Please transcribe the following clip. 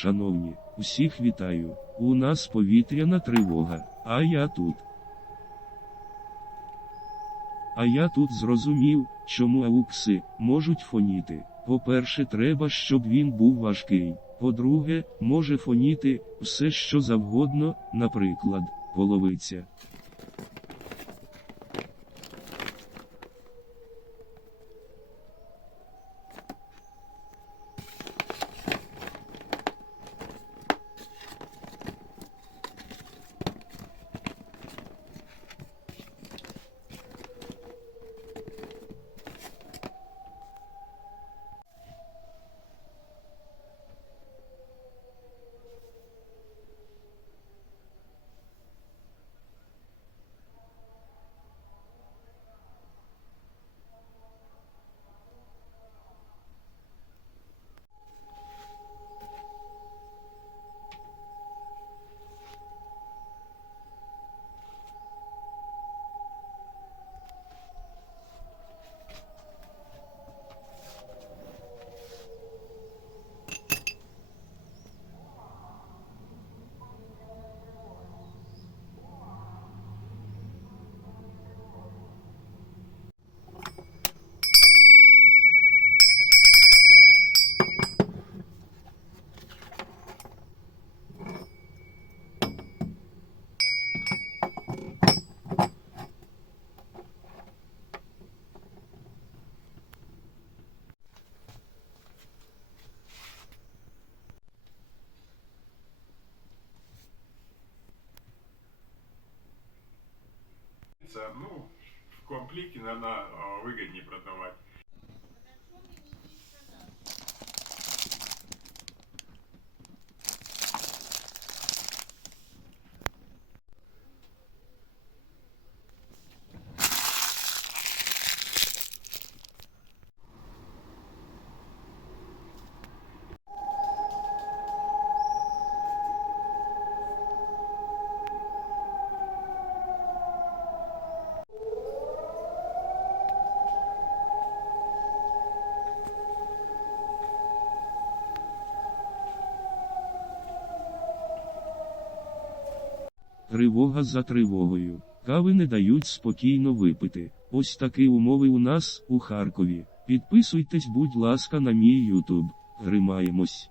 Шановні, усіх вітаю. У нас повітряна тривога, а я тут. А я тут зрозумів, чому аукси можуть фоніти. По-перше, треба, щоб він був важкий. По-друге, може фоніти все що завгодно, наприклад, половиця. В надо выгоднее продавать. Тривога за тривогою. Кави не дають спокійно випити. Ось такі умови у нас у Харкові. Підписуйтесь, будь ласка, на мій Ютуб. Гримаємось.